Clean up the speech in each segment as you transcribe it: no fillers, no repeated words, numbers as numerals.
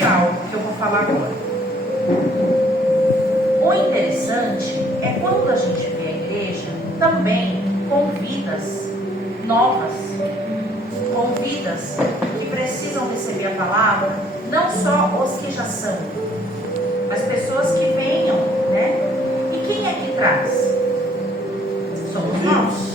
de algo que eu vou falar agora. O interessante é quando a gente vê a igreja também com vidas novas, com vidas que precisam receber a palavra, não só os que já são, mas pessoas que venham, né? E quem é que traz? Somos nós.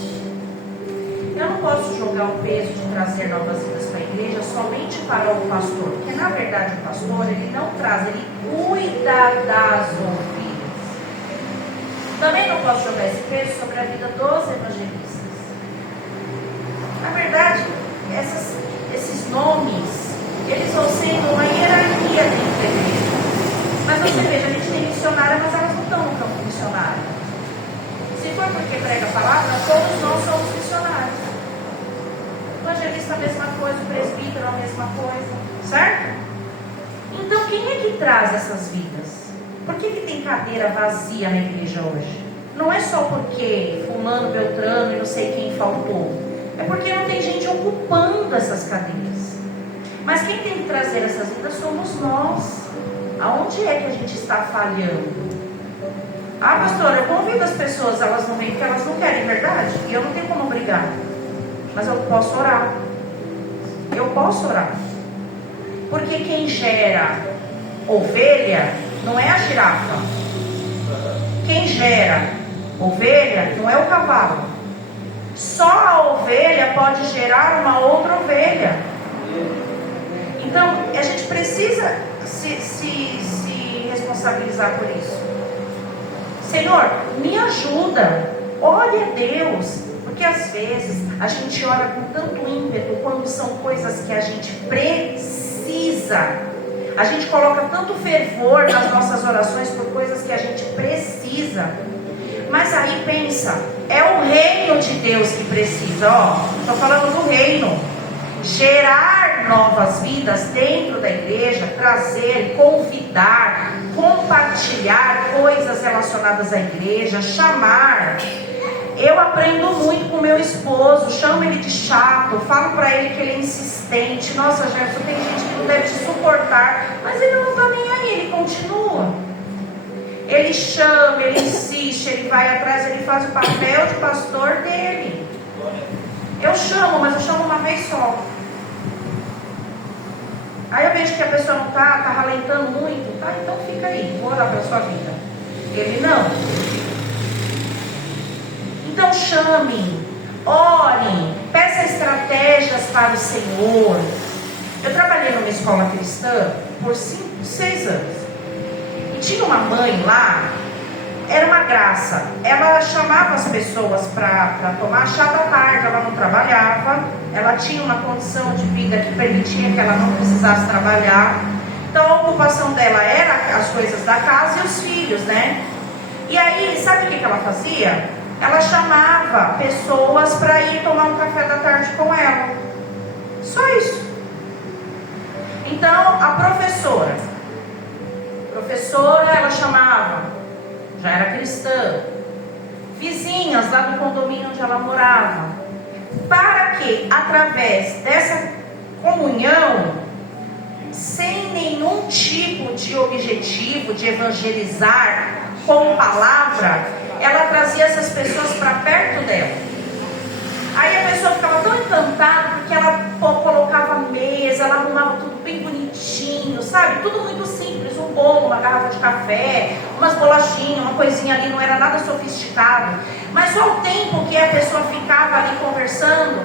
Eu não posso jogar o peso de trazer novas vidas para a igreja somente para o pastor, porque na verdade o pastor, ele não traz, ele cuida das ovelhas. Também não posso jogar esse peso sobre a vida dos evangelistas. Na verdade, esses nomes, eles vão sendo uma hierarquia dentro da igreja. Mas você veja, a gente tem missionária, mas elas não estão no campo missionário. Se for porque prega a palavra, todos nós somos missionários. O evangelista a mesma coisa, o presbítero a mesma coisa, certo? Então quem é que traz essas vidas? Por que tem cadeira vazia na igreja hoje? Não é só porque fulano, beltrano e não sei quem faltou. É porque não tem gente ocupando essas cadeiras. Mas quem tem que trazer essas vidas somos nós. Aonde é que a gente está falhando? Ah, pastora, eu convido as pessoas, elas não vêm porque elas não querem, verdade? E eu não tenho como obrigar. Mas eu posso orar. Eu posso orar. Porque quem gera ovelha não é a girafa. Quem gera ovelha não é o cavalo. Só a ovelha pode gerar uma outra ovelha. Então, a gente precisa se responsabilizar por isso. Senhor, me ajuda. Ore a Deus. Porque às vezes a gente ora com tanto ímpeto quando são coisas que a gente precisa. A gente coloca tanto fervor nas nossas orações por coisas que a gente precisa. Mas aí pensa, é o reino de Deus que precisa. Estou falando do reino. Gerar novas vidas dentro da igreja, trazer, convidar, compartilhar coisas relacionadas à igreja, chamar. Eu aprendo muito com meu esposo, chamo ele de chato, falo para ele que ele é insistente. Nossa, Jefferson, tem gente que não deve te suportar, mas ele não está nem aí, ele continua. Ele chama, ele insiste, ele vai atrás, ele faz o papel de pastor dele. Eu chamo, mas eu chamo uma vez só. Aí eu vejo que a pessoa não está ralentando muito, tá? Então fica aí, vou orar pela sua vida. Ele não. Então chame, ore, peça estratégias para o Senhor. Eu trabalhei numa escola cristã por 6 anos. E tinha uma mãe lá, era uma graça. Ela chamava as pessoas para tomar chá da tarde, ela não trabalhava. Ela tinha uma condição de vida que permitia que ela não precisasse trabalhar. Então a ocupação dela era as coisas da casa e os filhos, né? E aí, sabe o que ela fazia? Ela chamava pessoas para ir tomar um café da tarde com ela. Só isso. Então, a professora ela chamava, já era cristã, vizinhas lá do condomínio onde ela morava, para que, através dessa comunhão, sem nenhum tipo de objetivo de evangelizar com palavra, ela trazia essas pessoas para perto dela. Aí a pessoa ficava tão encantada porque ela colocava mesa, ela arrumava tudo bem bonitinho, sabe? Tudo muito simples, um bolo, uma garrafa de café, umas bolachinhas, uma coisinha ali, não era nada sofisticado. Mas só o tempo que a pessoa ficava ali conversando,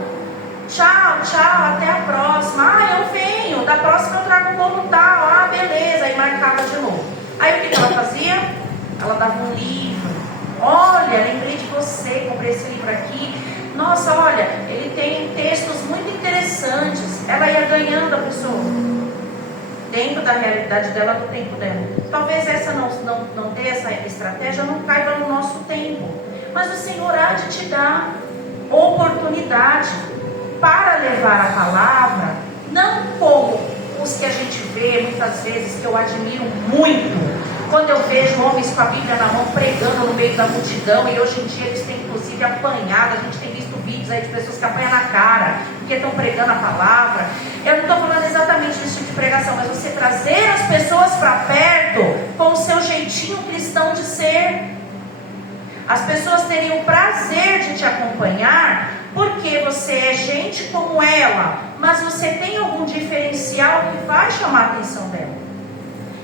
tchau, até a próxima. Ah, eu venho, da próxima eu trago um bolo tal, ah, beleza, aí marcava de novo. Aí o que ela fazia? Ela dava um livro. Olha, lembrei de você, comprei esse livro aqui. Nossa, olha, ele tem textos muito interessantes. Ela ia ganhando a pessoa dentro da realidade dela, do tempo dela. Talvez essa não dê essa estratégia, não caiba no nosso tempo. Mas o Senhor há de te dar oportunidade para levar a palavra, não como os que a gente vê muitas vezes, que eu admiro muito. Quando eu vejo homens com a Bíblia na mão pregando no meio da multidão, e hoje em dia eles têm inclusive apanhado, a gente tem visto vídeos aí de pessoas que apanham na cara porque estão pregando a palavra. Eu não estou falando exatamente desse tipo de pregação, mas você trazer as para perto com o seu jeitinho cristão de ser. As pessoas teriam o prazer de te acompanhar porque você é gente como ela, mas você tem algum diferencial que vai chamar a atenção dela.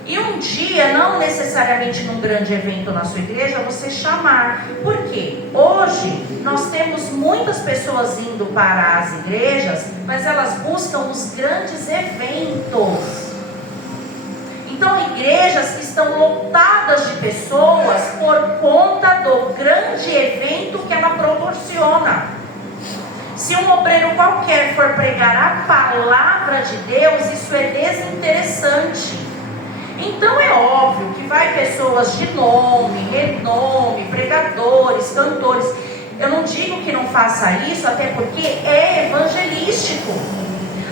E um dia, não necessariamente num grande evento na sua igreja, você chamar. Por quê? Hoje nós temos muitas pessoas indo para as igrejas, mas elas buscam os grandes eventos. Então, igrejas que estão lotadas de pessoas por conta do grande evento que ela proporciona. Se um obreiro qualquer for pregar a palavra de Deus, isso é desinteressante. Então é óbvio que vai pessoas de nome, renome, pregadores, cantores. Eu não digo que não faça isso, até porque é evangelístico.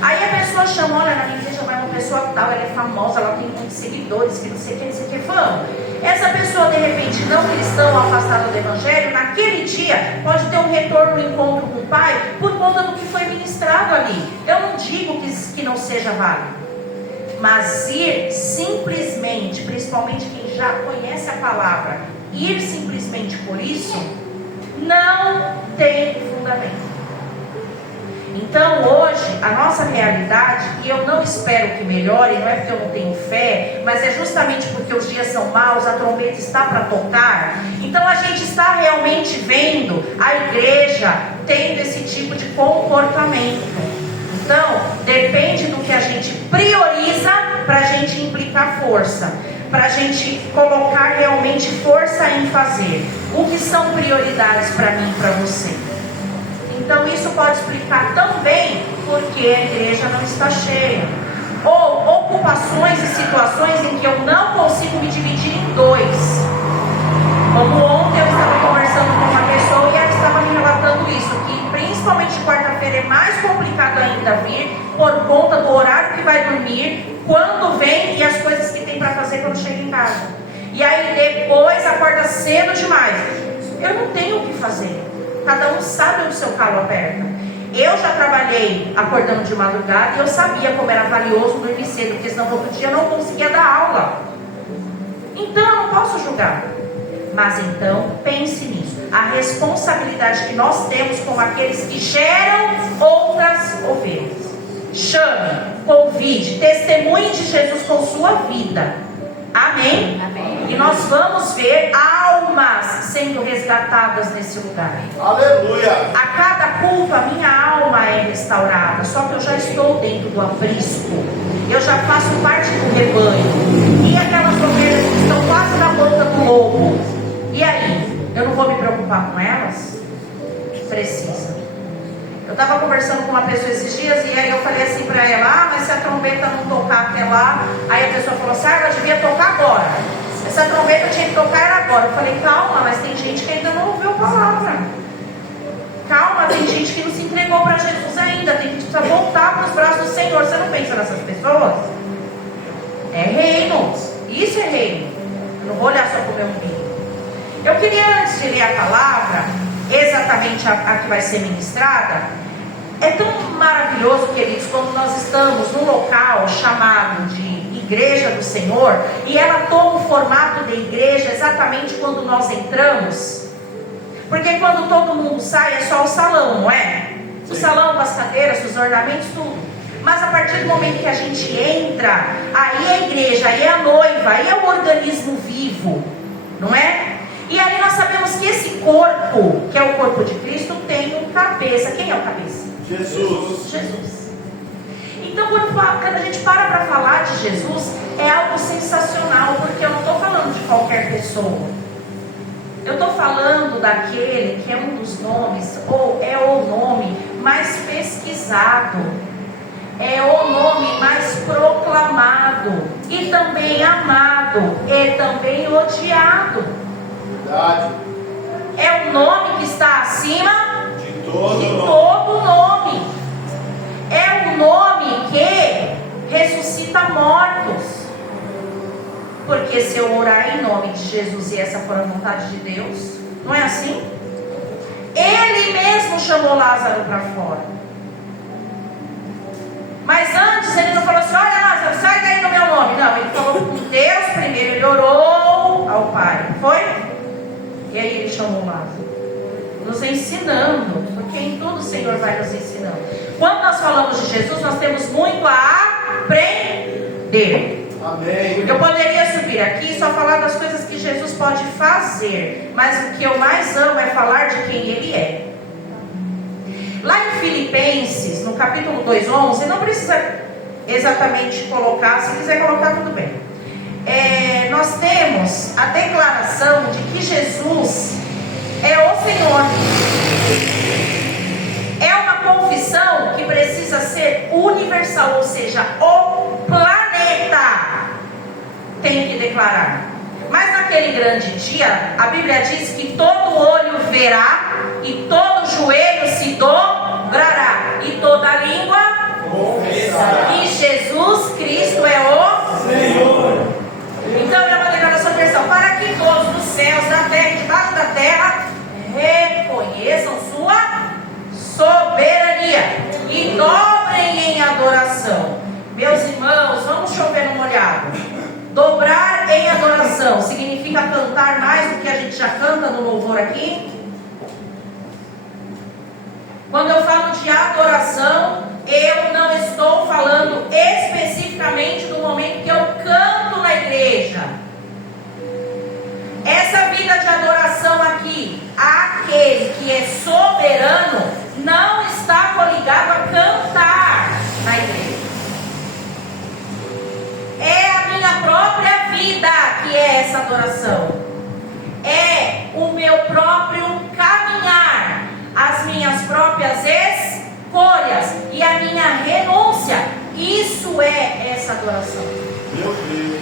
Aí a pessoa chama, olha, na minha igreja vai uma pessoa tal, ela é famosa, ela tem muitos seguidores, que não sei o que, não sei o que, vamos. Essa pessoa, de repente, não cristã, afastada do evangelho, naquele dia pode ter um retorno no encontro com o Pai por conta do que foi ministrado ali. Eu não digo que não seja válido. Mas ir simplesmente, principalmente quem já conhece a palavra, ir simplesmente por isso, não tem fundamento. Então hoje, a nossa realidade, e eu não espero que melhore, não é porque eu não tenho fé, mas é justamente porque os dias são maus, a trombeta está para tocar. Então a gente está realmente vendo a igreja tendo esse tipo de comportamento. Então, depende do que a gente prioriza para a gente implicar força, para a gente colocar realmente força em fazer. O que são prioridades para mim e para você? Então, isso pode explicar também porque a igreja não está cheia. Ou ocupações e situações em que eu não consigo me dividir em dois. Como ontem eu estava conversando com uma pessoa e ela estava me relatando isso, que principalmente quarta-feira é mais complicado ainda vir, por conta do horário que vai dormir, quando vem e as coisas que tem para fazer quando chega em casa. E aí depois acorda cedo demais. Eu não tenho o que fazer. Cada um sabe onde o seu calo aperta. Eu já trabalhei acordando de madrugada e eu sabia como era valioso dormir cedo, porque senão no outro dia eu não conseguia dar aula. Então eu não posso julgar. Mas então, pense nisso. A responsabilidade que nós temos com aqueles que geram outras ovelhas. Chame, convide, testemunhe de Jesus com sua vida. Amém? Amém. E nós vamos ver almas sendo resgatadas nesse lugar. Aleluia. A cada culto a minha alma é restaurada. Só que eu já estou dentro do aprisco. Eu já faço parte do rebanho. E aquelas ovelhas que estão quase na boca do lobo, e aí? Eu não vou me preocupar com elas? Precisa. Eu estava conversando com uma pessoa esses dias e aí eu falei assim para ela, mas se a trombeta não tocar até lá, aí a pessoa falou assim, ela devia tocar agora. Essa trombeta tinha que tocar era agora. Eu falei, calma, mas tem gente que ainda não ouviu a palavra. Calma, tem gente que não se entregou para Jesus ainda, tem gente que precisa voltar para os braços do Senhor. Você não pensa nessas pessoas? É reino. Isso é reino. Eu não vou olhar só para o meu umbigo. Eu queria, antes de ler a palavra, exatamente a que vai ser ministrada, é tão maravilhoso, queridos, quando nós estamos num local chamado de Igreja do Senhor, e ela toma o formato de igreja exatamente quando nós entramos, porque quando todo mundo sai é só o salão, não é? O salão com as cadeiras, os ornamentos, tudo. Mas a partir do momento que a gente entra, aí é a igreja, aí é a noiva, aí é o organismo vivo, não é? E aí nós sabemos que esse corpo, que é o corpo de Cristo, tem um cabeça. Quem é o cabeça? Jesus. Jesus. Então quando a gente para falar de Jesus, é algo sensacional, porque eu não estou falando de qualquer pessoa. Eu estou falando daquele que é um dos nomes, ou é o nome mais pesquisado, é o nome mais proclamado, e também amado, e também odiado. É o nome que está acima de todo nome. É o nome que ressuscita mortos. Porque se eu orar em nome de Jesus e essa for a vontade de Deus, não é assim? Ele mesmo chamou Lázaro para fora. Mas antes ele não falou assim, olha Lázaro, sai daí no meu nome. Não, ele falou com Deus chamou Lázaro? Nos ensinando, porque em tudo o Senhor vai nos ensinando. Quando nós falamos de Jesus, nós temos muito a aprender. Amém. Eu poderia subir aqui e só falar das coisas que Jesus pode fazer, mas o que eu mais amo é falar de quem Ele é. Lá em Filipenses, no capítulo 2:11, não precisa exatamente colocar, se quiser colocar tudo bem. Nós temos a declaração de que Jesus é o Senhor. É uma confissão que precisa ser universal, ou seja, o planeta tem que declarar. Mas naquele grande dia, a Bíblia diz que todo olho verá e todo joelho se dobrará e toda língua confessará que Jesus Cristo é o Senhor. Então é uma declaração universal para que todos nos céus, na terra e debaixo da terra reconheçam sua soberania e dobrem em adoração. Meus irmãos, vamos chover no molhado. Dobrar em adoração significa cantar mais do que a gente já canta no louvor aqui. Quando eu falo de adoração, eu não estou falando especificamente do momento que eu canto na igreja. Essa vida de adoração aqui, aquele que é soberano, não está coligado a cantar na igreja. É a minha própria vida que é essa adoração. É o meu próprio caminhar, as minhas próprias escolhas e a minha renúncia. Isso é essa adoração.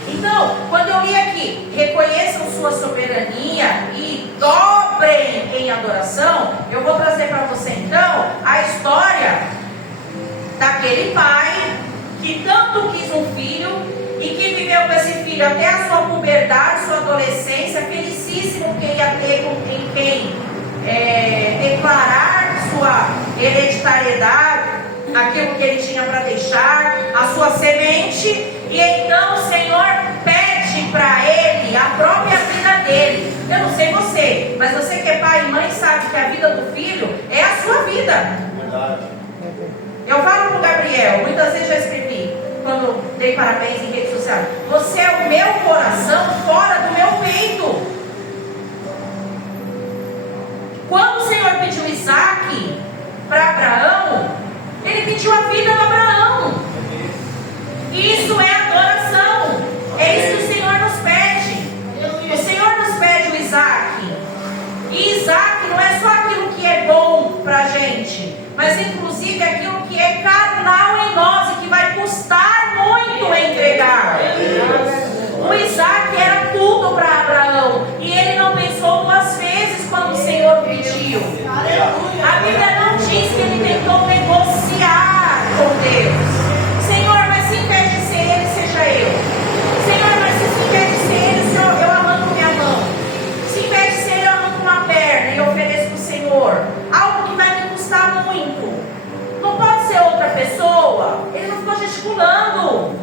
Então, quando eu li aqui, reconheçam sua soberania e dobrem em adoração, eu vou trazer para você então a história daquele pai que tanto quis um filho e que viveu com esse filho até a sua puberdade, sua adolescência, felicíssimo que ia ter em quem declarar sua hereditariedade, aquilo que ele tinha para deixar, a sua semente. E então o Senhor pede para ele a própria vida dele. Eu não sei você, mas você que é pai e mãe sabe que a vida do filho é a sua vida. Verdade. Eu falo para o Gabriel, muitas vezes já escrevi, quando dei parabéns em rede social: você é o meu coração fora do meu peito. Quando o Senhor pediu Isaac para Abraão, Ele pediu a vida de Abraão. Isso é adoração. É isso que o Senhor nos pede. O Senhor nos pede o Isaac. E Isaac não é só aquilo que é bom para a gente, mas inclusive aquilo que é carnal em nós e que vai custar muito entregar. O Isaac era tudo para Abraão e ele não pensou duas vezes quando o Senhor pediu. A Bíblia não diz que ele tentou negociar com Deus. Senhor, mas se em vez de ser ele, seja eu. Senhor, mas se em vez de ser ele, eu arranco minha mão. Se em vez de ser ele, eu arranco uma perna e ofereço para o Senhor algo que vai me custar muito. Não pode ser outra pessoa. Ele não ficou gesticulando.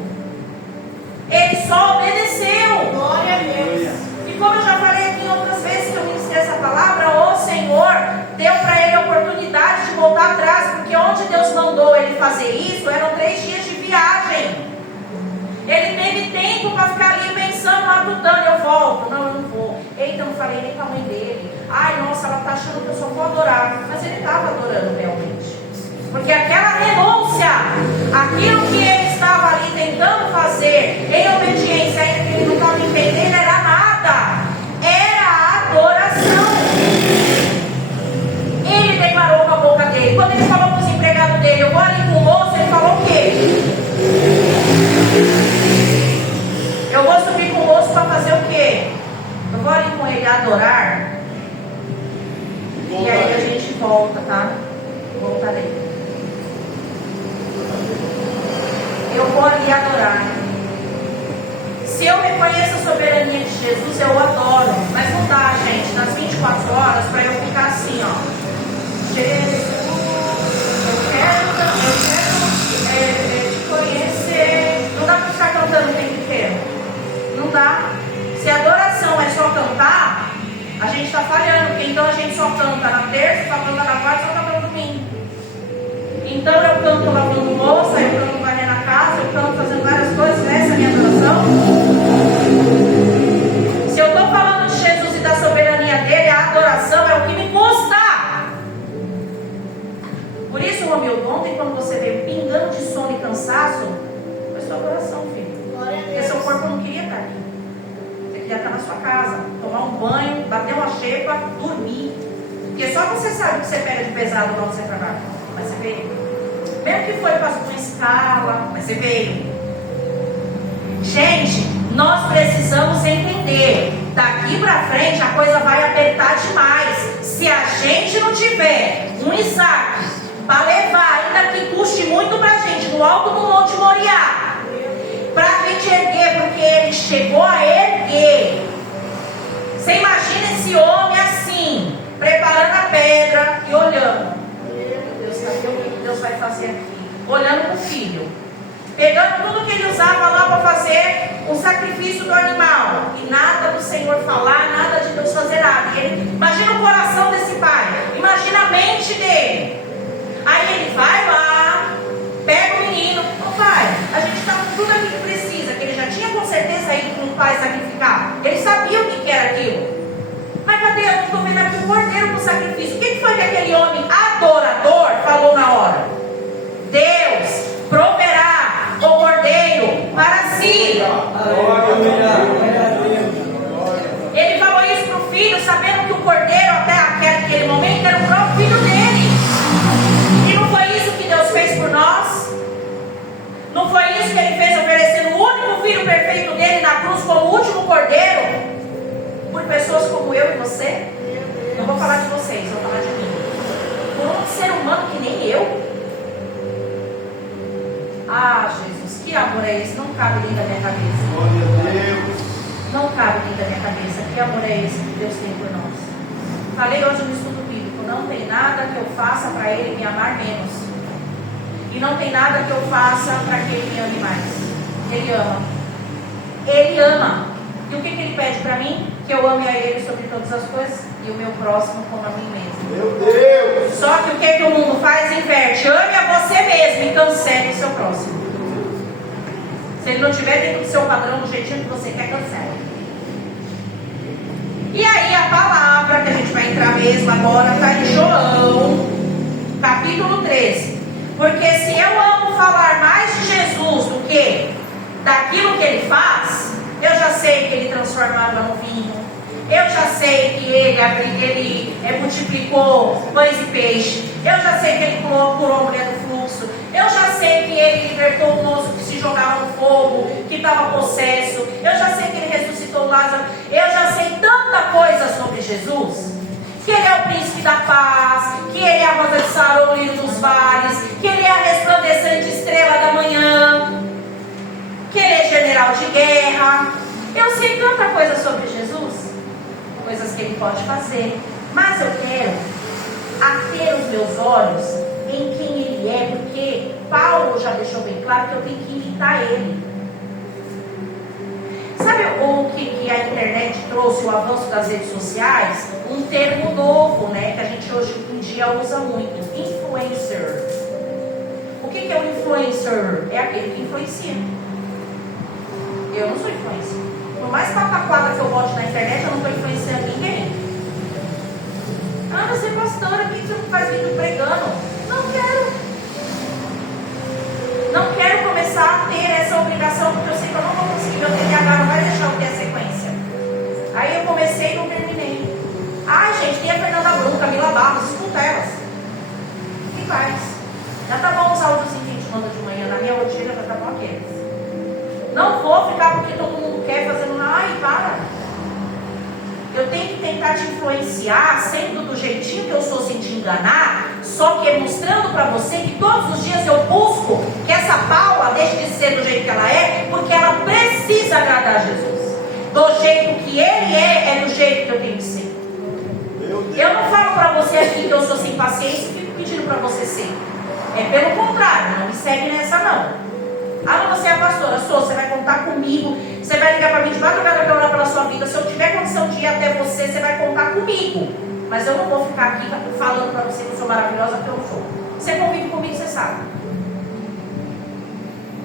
Ele só obedeceu. Glória a Deus. E como eu já falei aqui outras vezes que eu ministrei essa palavra, o Senhor deu para ele a oportunidade de voltar atrás, porque onde Deus mandou ele fazer isso, eram 3 dias de viagem. Ele teve tempo para ficar ali pensando, matutando: eu volto, não, eu não vou. Eita, eu não falei nem com a mãe dele. Ai, nossa, ela está achando que eu só vou adorar. Mas ele estava adorando realmente. Porque aquela renúncia, aquilo que ele estava ali tentando fazer em obediência, ainda que ele não estava entendendo, era nada. Era a adoração. Ele declarou com a boca dele. Quando ele falou para os empregados dele: eu vou ali com o moço, ele falou o quê? Eu vou subir com o moço para fazer o quê? Eu vou ali com ele adorar. E aí a gente volta, tá? Voltarei. Eu vou ali adorar. Se eu reconheço a soberania de Jesus, eu o adoro. Mas não dá, gente, nas 24 horas, para eu ficar assim, ó. Jesus, eu quero te conhecer. Não dá para ficar cantando o tempo inteiro. Não dá. Se a adoração é só cantar, A gente está falhando, porque então a gente só canta na terça, só canta na quarta, só canta no domingo. Então eu canto lavando louça, eu canto varrendo a casa, eu canto fazendo várias coisas, essa é a minha adoração. Se eu estou falando de Jesus e da soberania dele, a adoração é o que me custa. Por isso, Romildo, ontem quando você veio pingando de sono e cansaço, foi sua adoração, filho. Porque seu corpo não queria estar aqui. Você queria estar na sua casa, tomar um banho, bater uma xepa, dormir. Porque só você sabe o que você pega de pesado quando você trabalha. Mas você veio. Mesmo que foi para uma escala, mas você veio. Gente, nós precisamos entender. Daqui para frente a coisa vai apertar demais. Se a gente não tiver um Isaac para levar, ainda que custe muito para a gente, no alto do Monte Moriá, para a gente erguer, porque ele chegou a erguer. Você imagina esse homem assim, preparando a pedra e olhando. Meu Deus, cadê o que Deus vai fazer aqui? Olhando para o filho, pegando tudo que ele usava lá para fazer o sacrifício do animal, e nada do Senhor falar, nada de Deus fazer nada. E ele, imagina o coração desse pai, imagina a mente dele. Aí ele vai lá, pega o menino, ô pai, a gente está com tudo aqui que precisa, que ele já tinha com certeza ido com o pai sacrificar, ele sabia o que era aquilo. Mas cadê? Eu não estou vendo aqui o cordeiro para o sacrifício. O que foi que aquele homem adorador falou na hora? Deus proverá o cordeiro para si. Ele falou isso para o filho, sabendo que o cordeiro até aquele momento era o próprio filho dele. E não foi isso que Deus fez por nós? Não foi isso que ele fez oferecendo o único filho perfeito dele na cruz como o último cordeiro? Por pessoas como eu e você? Não vou falar de vocês, vou falar de mim. Por um ser humano que nem eu? Ah, Jesus, que amor é esse? Não cabe dentro da minha cabeça. Glória a Deus. Não cabe dentro da minha cabeça. Que amor é esse que Deus tem por nós? Falei hoje no estudo bíblico, não tem nada que eu faça para Ele me amar menos. E não tem nada que eu faça para que Ele me ame mais. Ele ama. Ele ama. E o que Ele pede para mim? Que eu ame a Ele sobre todas as coisas e o meu próximo como a mim mesmo. Meu Deus! Só que o que o mundo faz? Inverte. Ame a você mesmo e cancele o seu próximo. Se ele não estiver dentro do seu padrão, do jeitinho que você quer, cancele. E aí a palavra que a gente vai entrar mesmo agora está em João, capítulo 13. Porque se eu amo falar mais de Jesus do que daquilo que Ele faz, eu já sei que Ele transforma água no vinho. Eu já sei que Ele multiplicou pães e peixe. Eu já sei que Ele curou a mulher do fluxo. Eu já sei que Ele libertou o moço que se jogava no fogo, que estava possesso. Eu já sei que Ele ressuscitou Lázaro. Eu já sei tanta coisa sobre Jesus. Que Ele é o príncipe da paz, que Ele é a rosa de Saron, o lírio dos vales, que Ele é a resplandecente estrela da manhã, que Ele é general de guerra. Eu sei tanta coisa sobre Jesus, coisas que Ele pode fazer, mas eu quero ater os meus olhos em quem Ele é, porque Paulo já deixou bem claro que eu tenho que imitar Ele. Sabe o que a internet trouxe, o avanço das redes sociais? Um termo novo, né, que a gente hoje em dia usa muito: influencer. O que é um influencer? É aquele que influencia. Eu não sou influencer. Por mais pataquada que eu bote na internet, eu não estou influenciando ninguém. Ah, você é pastora, por que você não faz vídeo pregando? Não quero. Não quero começar a ter essa obrigação, porque eu sei que eu não vou conseguir. Meu TDAH não vai deixar eu ter a sequência. Aí eu comecei e não terminei. Ai, gente, tem a Fernanda Brum, Camila Barros, escuta elas. O que faz? Já tá bom os áudios que a gente manda de manhã, na minha rotina já tá bom aqueles. Não vou ficar porque todo mundo quer fazendo. Ai, para. Eu tenho que tentar te influenciar, sendo do jeitinho que eu sou, sem te enganar, só que mostrando para você que todos os dias eu busco que essa Paula deixe de ser do jeito que ela é, porque ela precisa agradar a Jesus. Do jeito que Ele é do jeito que eu tenho que ser. Eu não falo para você aqui que eu sou sem paciência e fico pedindo para você ser. É pelo contrário, não me segue nessa não. Ah, mas você é a pastora, sou, você vai contar comigo, você vai ligar para mim de madrugada para orar pela sua vida. vida. Se eu tiver condição de ir até você, você vai contar comigo. Mas eu não vou ficar aqui falando para você que eu sou maravilhosa, porque eu não sou. Você convive comigo, você sabe.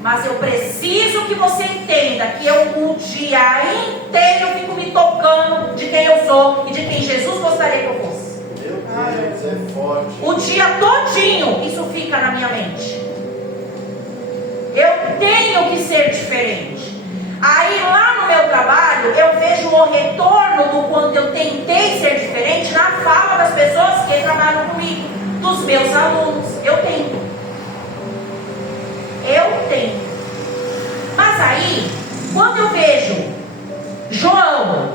Mas eu preciso que você entenda que eu o dia inteiro fico me tocando de quem eu sou e de quem Jesus gostaria que eu fosse. Meu Deus, é forte. O dia todinho isso fica na minha mente. Eu tenho que ser diferente. Aí lá no meu trabalho eu vejo o retorno do quando eu tentei ser diferente na fala das pessoas que trabalham comigo, dos meus alunos. Eu tento. Mas aí, quando eu vejo João,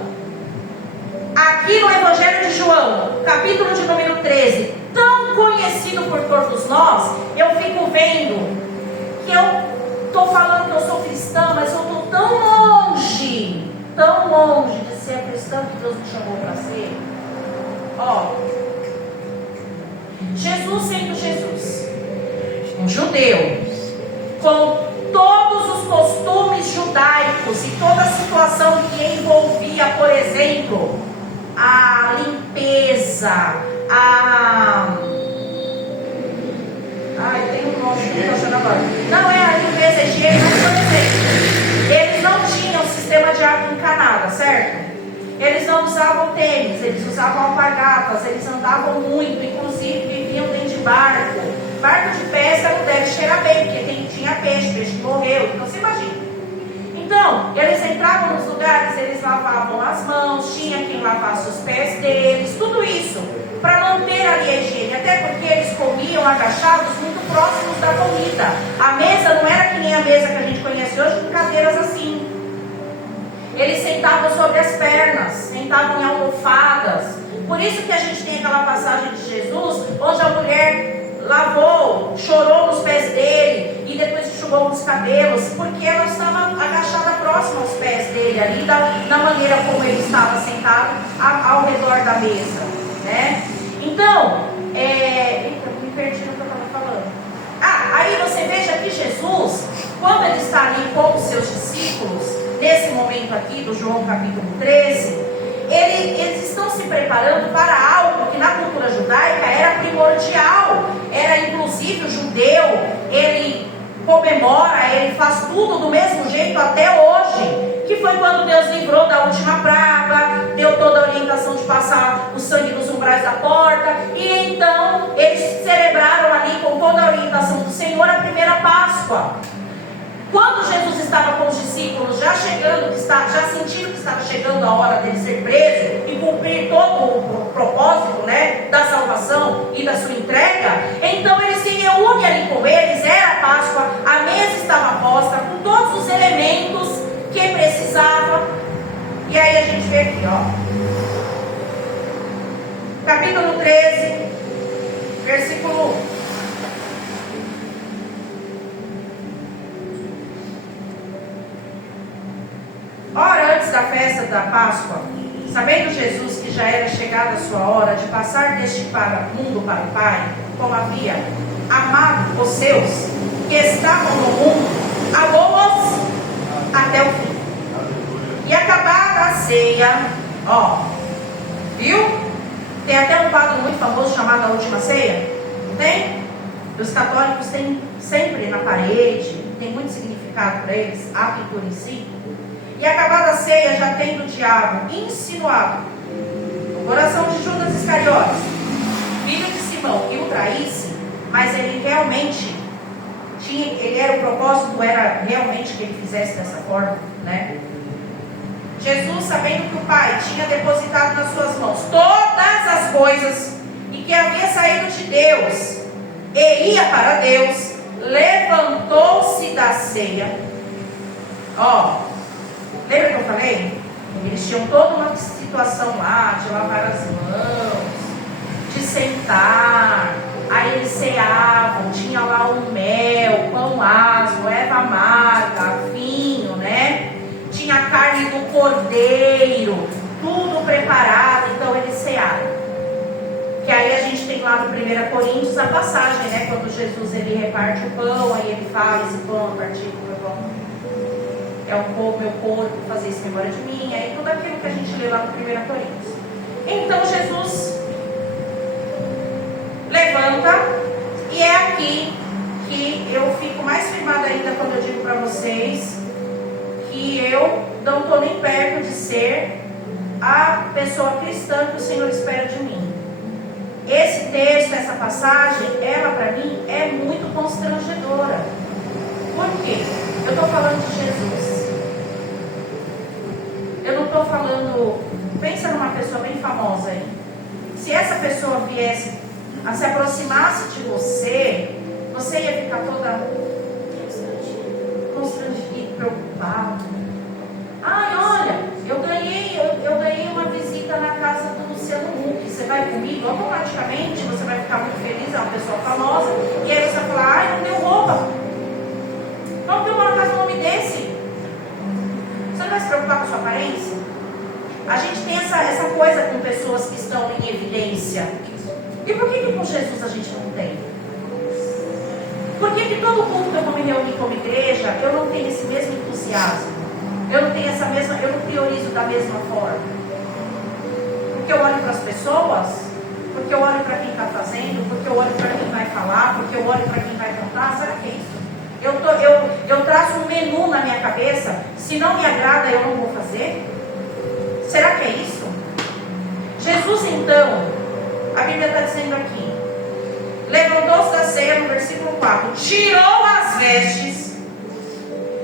aqui no Evangelho de João, capítulo de número 13, tão conhecido por todos nós, eu fico vendo que eu estou falando que eu sou cristã, mas eu estou tão longe de ser a cristã que Deus me chamou para ser. Ó, Jesus sendo Jesus, um judeu, com todos os costumes judaicos e toda a situação que envolvia, por exemplo, a limpeza, tem um nome que eu estou achando agora. Não é a limpeza, a higiene, mas por exemplo, eles não tinham sistema de água encanada, certo? Eles não usavam tênis, eles usavam alpargatas, eles andavam muito, inclusive viviam dentro de barco. Barco de pesca não deve cheirar bem, porque tinha peixe que morreu, então você imagina. Então, eles entravam nos lugares, eles lavavam as mãos, tinha quem lavasse os pés deles, tudo isso, para manter ali a higiene, até porque eles comiam agachados muito próximos da comida. A mesa não era que nem a mesa que a gente conhece hoje, com cadeiras assim. Eles sentavam sobre as pernas, sentavam em almofadas. Por isso que a gente tem aquela passagem de Jesus, onde a mulher lavou, chorou nos pés dele e depois enxugou nos cabelos, porque ela estava agachada próxima aos pés dele ali, na maneira como ele estava sentado ao redor da mesa, né? Então, me perdi no que eu estava falando. Aí você veja que Jesus, quando ele está ali com os seus discípulos, nesse momento aqui do João capítulo 13, eles estão se preparando para algo que na cultura judaica era primordial, era inclusive o judeu, ele comemora, ele faz tudo do mesmo jeito até hoje, que foi quando Deus livrou da última praga, deu toda a orientação de passar o sangue nos umbrais da porta, e então eles celebraram ali com toda a orientação do Senhor a primeira Páscoa. Quando Jesus estava com os discípulos, já sentiram que estava chegando a hora dele ser preso e cumprir todo o propósito, né, da salvação e da sua entrega, então ele se reúne ali com eles, era a Páscoa, a mesa estava posta com todos os elementos que precisava. E aí a gente vê aqui, ó, capítulo 13, versículo 1. Ora, antes da festa da Páscoa, sabendo Jesus que já era chegada a sua hora de passar deste mundo para o Pai, como havia amado os seus que estavam no mundo, amou-os até o fim. E acabada a ceia, viu? Tem até um quadro muito famoso chamado A Última Ceia, não tem? Os católicos têm sempre na parede, tem muito significado para eles, a pintura em si. E acabada a ceia, já tendo o diabo insinuado no coração de Judas Iscariotes, filho de Simão, que o traísse, mas ele realmente o propósito era realmente que ele fizesse dessa forma, né? Jesus, sabendo que o Pai tinha depositado nas suas mãos todas as coisas e que havia saído de Deus e ia para Deus, levantou-se da ceia. Lembra que eu falei? Eles tinham toda uma situação lá de lavar as mãos, de sentar, aí eles ceavam, tinha lá o mel, pão asmo, erva amarga, vinho, né? Tinha a carne do cordeiro, tudo preparado, então eles cearam. Que aí a gente tem lá no 1 Coríntios a passagem, né? Quando Jesus ele reparte o pão, aí ele fala, esse pão a partir do meu pão. é o meu corpo, fazer isso em memória de mim. Aí tudo aquilo que a gente lê lá no 1 Coríntios. Então Jesus levanta, e é aqui que eu fico mais firmada ainda quando eu digo para vocês que eu não estou nem perto de ser a pessoa cristã que o Senhor espera de mim. Esse texto, essa passagem, ela para mim é muito constrangedora. Por quê? Eu estou falando de Jesus. Eu não estou falando... Pensa numa pessoa bem famosa aí. Se essa pessoa viesse a se aproximasse de você, você ia ficar toda constrangida, preocupada. Ai, olha, eu ganhei uma visita na casa do Luciano Huck. Você vai comigo? Automaticamente você vai ficar muito feliz, é uma pessoa famosa. E aí você vai falar, ai, não deu roupa. Não deu uma casa no nome desse. Você não vai se preocupar com a sua aparência? A gente tem essa coisa com pessoas que estão em evidência. E por que com Jesus a gente não tem? Por que todo culto que eu vou me reunir como igreja, eu não tenho esse mesmo entusiasmo? Eu não tenho eu não priorizo da mesma forma? Porque eu olho para as pessoas, porque eu olho para quem está fazendo, porque eu olho para quem vai falar, porque eu olho para quem vai cantar. Será que é isso? Eu traço um menu na minha cabeça, se não me agrada eu não vou fazer? Será que é isso? Jesus então, a Bíblia está dizendo aqui, levantou-se da ceia, no versículo 4, tirou as vestes.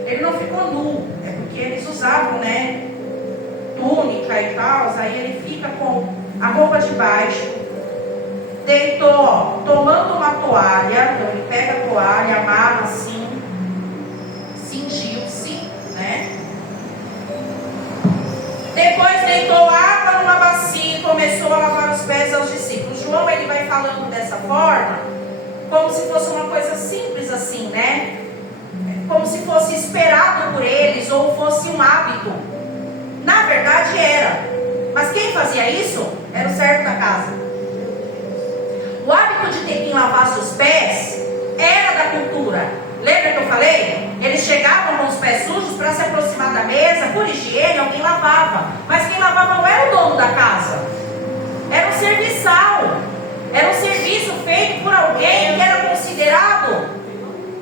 Ele não ficou nu, é porque eles usavam, né, túnica e tal. Aí ele fica com a roupa de baixo, deitou, tomando uma toalha. Então ele pega a toalha, amarra assim, cingiu-se, né? Depois deitou água numa bacia e começou a lavar os pés aos discípulos. João, ele vai falando dessa forma, como se fosse uma coisa simples assim, né? Como se fosse esperado por eles, ou fosse um hábito. Na verdade era. Mas quem fazia isso era o servo da casa. O hábito de ter que lavar os pés era da cultura. Lembra que eu falei? Eles chegavam com os pés sujos para se aproximar da mesa, por higiene, alguém lavava. Mas quem lavava não era o dono da casa. Era um serviçal. Era um serviço feito por alguém que era considerado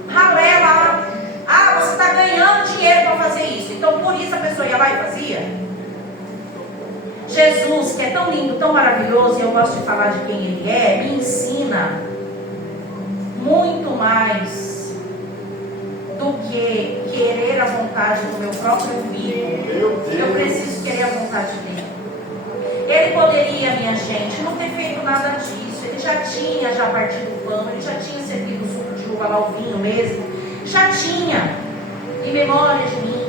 ralé lá. Ah, você está ganhando dinheiro para fazer isso. Então por isso a pessoa ia lá e fazia. Jesus, que é tão lindo, tão maravilhoso, e eu gosto de falar de quem Ele é, me ensina muito mais do que querer a vontade do meu próprio umbigo. Eu preciso querer a vontade dele. Ele poderia, minha gente, não ter feito nada disso. Ele já tinha partido o pão, ele já tinha servido o suco de uva lá, o vinho mesmo. Já tinha, em memória de mim.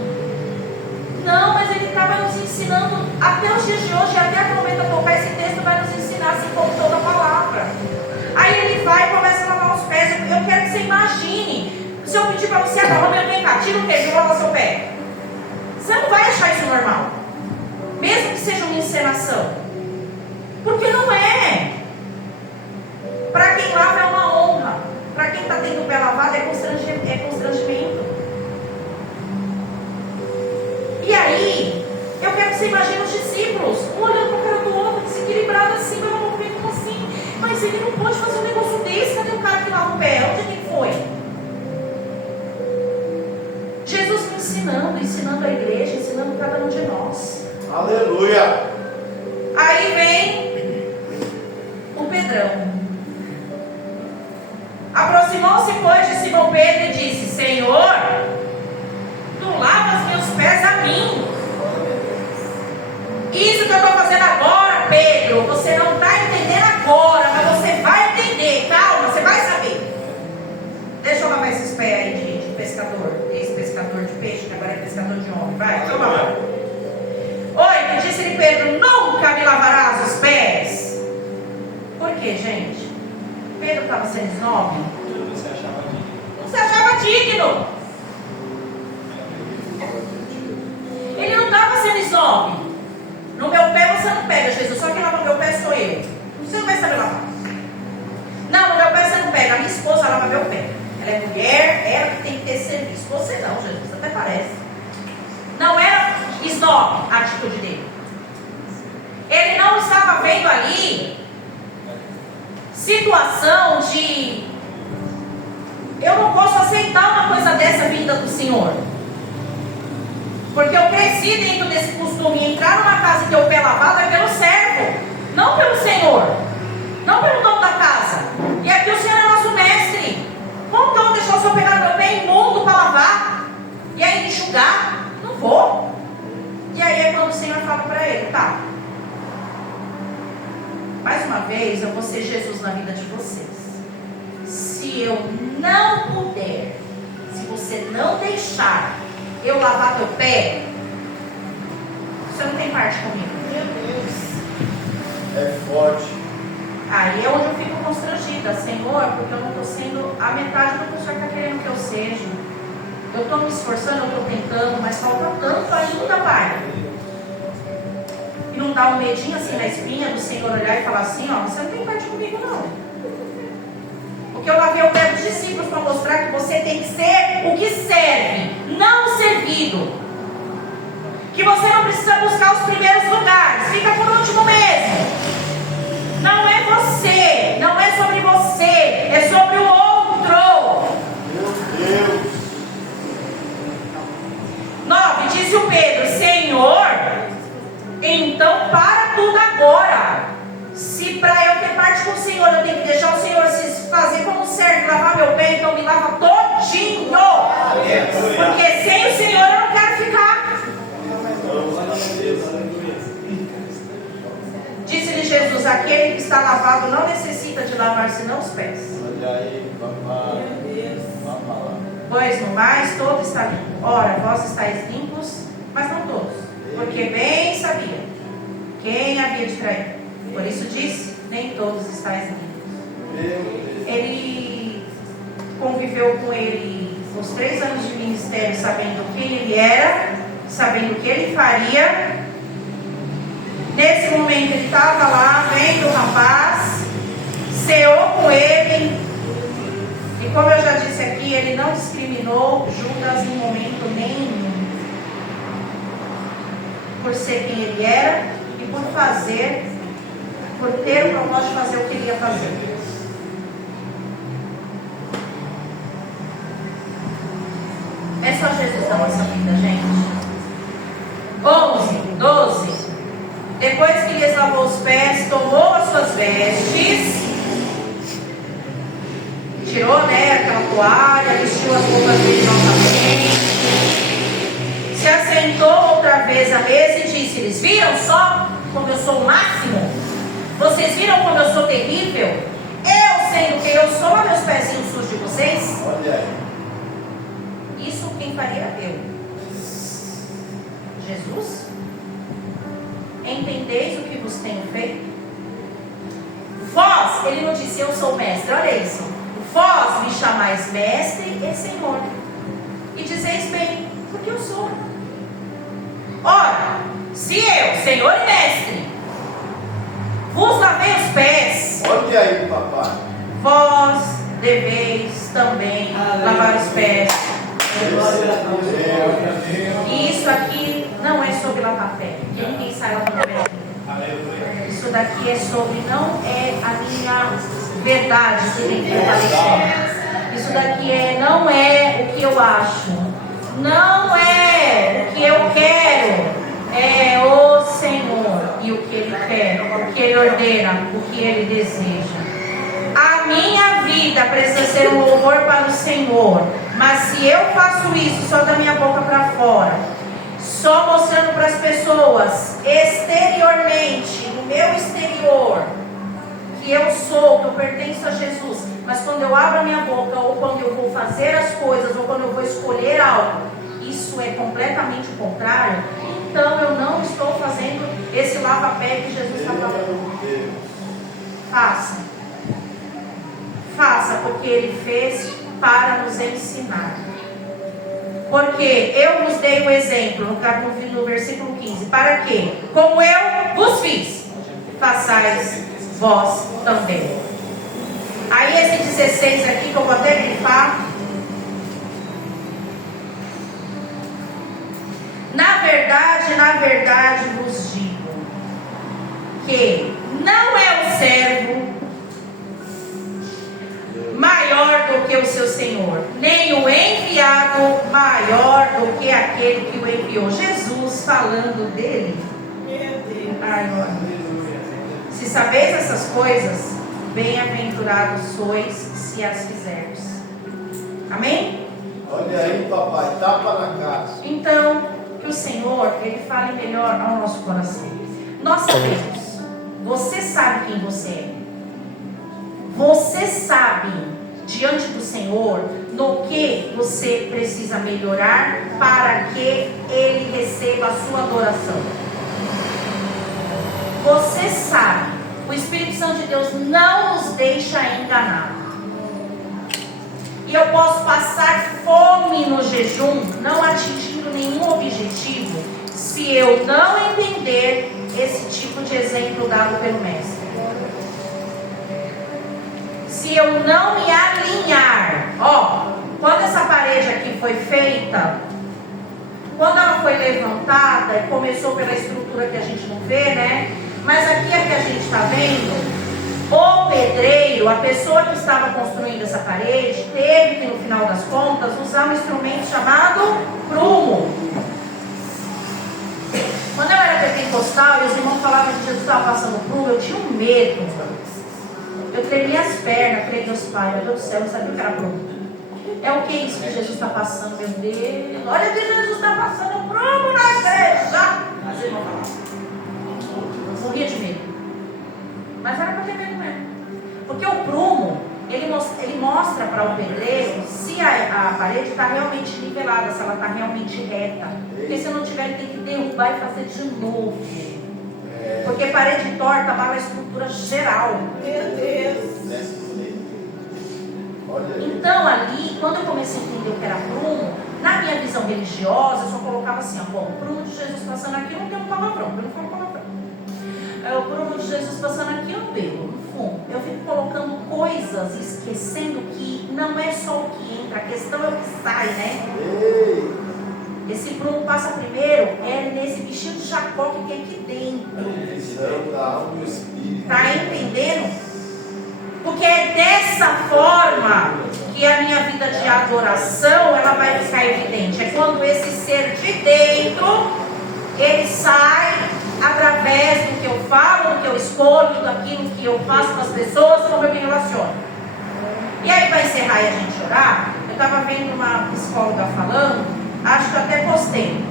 Não, mas ele estava nos ensinando até os dias de hoje, até o momento de tocar esse texto vai nos ensinar assim como toda a palavra. Aí ele vai e começa a lavar os pés. Eu quero que você imagine. Se eu pedir para você agora, meu, vem cá, tira o queijo e lava seu pé. Você não vai achar isso normal. Mesmo que seja uma encenação. Porque não é. Para quem lava é uma honra. Para quem está tendo o pé lavado é constrangimento. E aí, eu quero que você imagine os discípulos, um olhando para a cara do outro, desequilibrado assim, mas vamos ver como assim. Mas ele não pode fazer um negócio desse, cadê o cara que lava o pé? Onde ele foi? Jesus me ensinando a igreja, ensinando cada um de nós. Aleluia! Aí vem o Pedrão. Aproximou-se, pois, de Simão Pedro e disse: Senhor, tu lavas meus pés a mim. Isso que eu estou fazendo agora, Pedro, você não está entendendo agora, mas você vai entender. Calma, você vai saber. Deixa eu lavar esses pés aí de pescador. Esse pescador de peixe, que agora é pescador de homem. Vai, deixa eu lavar. Oi, que disse-lhe Pedro: nunca me lavarás os pés. Por quê, gente? Pedro estava sendo snob? Não se achava digno. Ele não estava sendo snob. No meu pé você não pega, Jesus. Só quem lava meu pé sou eu. Você não vai saber lavar. Não, no meu pé você não pega. A minha esposa lava meu pé. Ela é mulher, ela que tem que ter serviço. Você não, Jesus, até parece. snob a atitude dele. Ele não estava vendo ali situação de eu não posso aceitar uma coisa dessa vinda do Senhor. Porque eu cresci dentro desse costume. Entrar numa casa e ter o pé lavado é pelo servo, não pelo Senhor, não pelo dono da casa. E aqui o Senhor é nosso mestre. Como que eu vou deixar o Senhor pegar meu pé imundo para lavar? E aí enxugar? Não vou. E aí é quando o Senhor fala para ele: tá, mais uma vez eu vou ser Jesus na vida de vocês. Se eu não puder, se você não deixar eu lavar teu pé, você não tem parte comigo. Meu Deus. É forte. Aí é onde eu fico constrangida, Senhor, porque eu não estou sendo a metade do que o Senhor está querendo que eu seja. Eu estou me esforçando, eu estou tentando, mas falta tanto ainda, Pai. E não dá um medinho assim na espinha do Senhor olhar e falar assim: ó, você não tem parte comigo não. Porque eu lavei o pé dos discípulos para mostrar que você tem que ser o que serve, não o servido. Que você não precisa buscar os primeiros lugares, fica por último mesmo. Não é você, não é sobre você, é sobre o outro. Meu Deus. 9, disse o Pedro: Senhor, então para tudo agora. Se para eu ter parte com o Senhor, eu tenho que deixar o Senhor se fazer como serve, lavar meu pé, então me lava todinho. Porque sem o Senhor eu não quero ficar. Disse-lhe Jesus: aquele que está lavado não necessita de lavar senão os pés. Olha aí, papai. Pois no mais todo está limpo. Ora, vós estáis limpos, mas não todos. Porque bem sabia quem havia de trair. Por isso disse: nem todos estáis limpos. Ele conviveu com ele os 3 anos de ministério, sabendo quem ele era, sabendo o que ele faria. Nesse momento ele estava lá, vendo o rapaz, ceou com ele. E como eu já disse aqui, ele não discriminou Judas em momento nenhum. Por ser quem ele era e por fazer, por ter o propósito de fazer o que ele ia fazer. É só Jesus na nossa vida, gente. 11, 12. Depois que lhes lavou os pés, tomou as suas vestes, tirou, aquela toalha, vestiu as roupas dele novamente, se assentou outra vez à mesa e disse-lhes: viram só como eu sou o máximo? Vocês viram como eu sou terrível? Eu, sendo quem eu sou, a meus pezinhos sujos de vocês? Olha aí. Isso quem faria? Eu. Jesus? Entendeis o que vos tenho feito? Vós, ele não disse eu sou mestre, olha isso. Vós me chamais mestre e Senhor, e dizeis bem, porque eu sou. Ora, se eu, Senhor e mestre, vos lavei os pés, Olha aí, papai. vós deveis também lavar os pés. E isso aqui não é sobre lavar pé. Porque ninguém sai lavando pé. Isso daqui é sobre, não é a minha verdade que tem que prevalecer. Isso daqui não é o que eu acho. Não é o que eu quero. É o Senhor e o que Ele quer, o que Ele ordena, o que Ele deseja. A minha vida precisa ser um louvor para o Senhor. Mas se eu faço isso só da minha boca para fora, só mostrando para as pessoas exteriormente, no meu exterior, que eu sou, que eu pertenço a Jesus, mas quando eu abro a minha boca, ou quando eu vou fazer as coisas, ou quando eu vou escolher algo, isso é completamente o contrário, então eu não estou fazendo esse lava-pé que Jesus está falando. Faça. Faça, porque Ele fez para nos ensinar. Porque eu vos dei o exemplo, no versículo 15, para que, como eu vos fiz, façais vós também. Aí esse 16 aqui, que eu vou até grifar. Na verdade, verdade vos digo, que não é o servo maior do que o seu senhor, nem o enviado maior do que aquele que o enviou. Jesus falando dele. Ai, se sabeis essas coisas, bem-aventurados sois se as fizerdes. Amém? Olha aí, papai, tapa na cara. Então, que o Senhor, Ele fale melhor ao nosso coração. Nós sabemos, você sabe quem você é. Você sabe, diante do Senhor, no que você precisa melhorar para que Ele receba a sua adoração. Você sabe, o Espírito Santo de Deus não nos deixa enganar. E eu posso passar fome no jejum, não atingindo nenhum objetivo, se eu não entender esse tipo de exemplo dado pelo Mestre. Se eu não me alinhar, quando essa parede aqui foi feita, quando ela foi levantada, e começou pela estrutura que a gente não vê, né? Mas aqui é que a gente está vendo, o pedreiro, a pessoa que estava construindo essa parede, teve que no final das contas usar um instrumento chamado prumo. Quando eu era pentecostal e os irmãos falavam que Jesus estava passando prumo, eu tinha um medo. Eu tremia as pernas, falei, Deus Pai, meu Deus do céu, eu não sabia o que era prumo. É o que isso que Jesus está passando, meu Deus? Olha o que Jesus está passando prumo na igreja. As irmãs falavam. Morria de medo. Mas era para ter medo mesmo. Porque o prumo, ele mostra para o pedreiro se a parede está realmente nivelada, se ela está realmente reta. Porque se não tiver, ele tem que derrubar e fazer de novo. Porque parede torta abala a estrutura geral. Meu Deus. Então ali, quando eu comecei a entender o que era prumo, na minha visão religiosa, eu só colocava assim, bom, o prumo de Jesus passando aqui não tem um palavrão, eu não falo palavrão. O prumo de Jesus passando aqui eu não bebo, não fumo. Eu fico colocando coisas, esquecendo que não é só o que entra, a questão é o que sai, né? Esse prumo passa primeiro, é nesse bichinho de Jacó que tem aqui dentro. Tá entendendo? Porque é dessa forma que a minha vida de adoração ela vai ficar evidente. É quando esse ser de dentro ele sai através do que eu falo, do que eu escolho, daquilo que eu faço com as pessoas, como eu me relaciono. E aí para encerrar e a gente orar, eu estava vendo uma psicóloga falando, acho que eu até postei,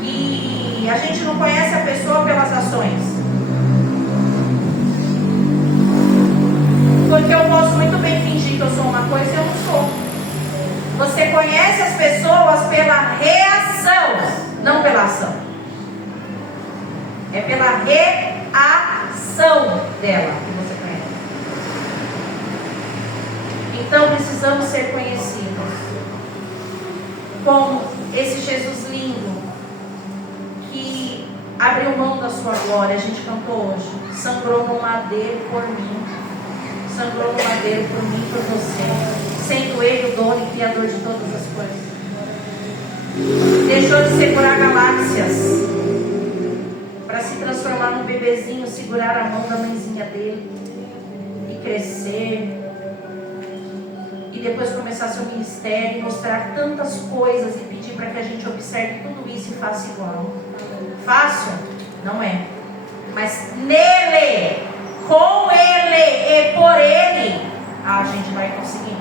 que a gente não conhece a pessoa pelas ações. Porque eu posso muito bem fingir que eu sou uma coisa e eu não sou. Você conhece as pessoas pela reação, não pela ação. É pela reação dela que você conhece. Então precisamos ser conhecidos como esse Jesus lindo que abriu mão da sua glória. A gente cantou hoje, sangrou no madeiro por mim, sangrou no madeiro por mim, por você, sendo Ele o dono e criador de todas as coisas. Deixou de segurar galáxias para se transformar num bebezinho, segurar a mão da mãezinha dele e crescer. E depois começar seu ministério e mostrar tantas coisas e pedir para que a gente observe tudo isso e faça igual. Fácil? Não é. Mas nele, com ele e por ele, a gente vai conseguir.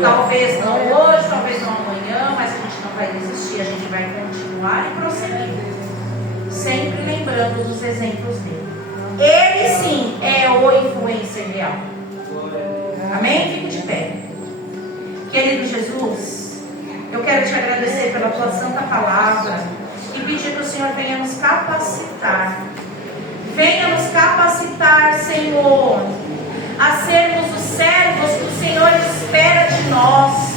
Talvez não hoje, talvez não amanhã, mas a gente não vai desistir, a gente vai continuar e prosseguir. Sempre lembrando dos exemplos dele. Ele sim é o influencer real. Amém? Fique de pé. Querido Jesus, eu quero te agradecer pela tua santa palavra e pedir que o Senhor venha nos capacitar. Venha nos capacitar, Senhor, a sermos os servos que o Senhor espera de nós.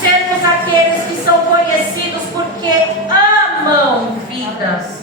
Sermos aqueles que são conhecidos porque amam vidas.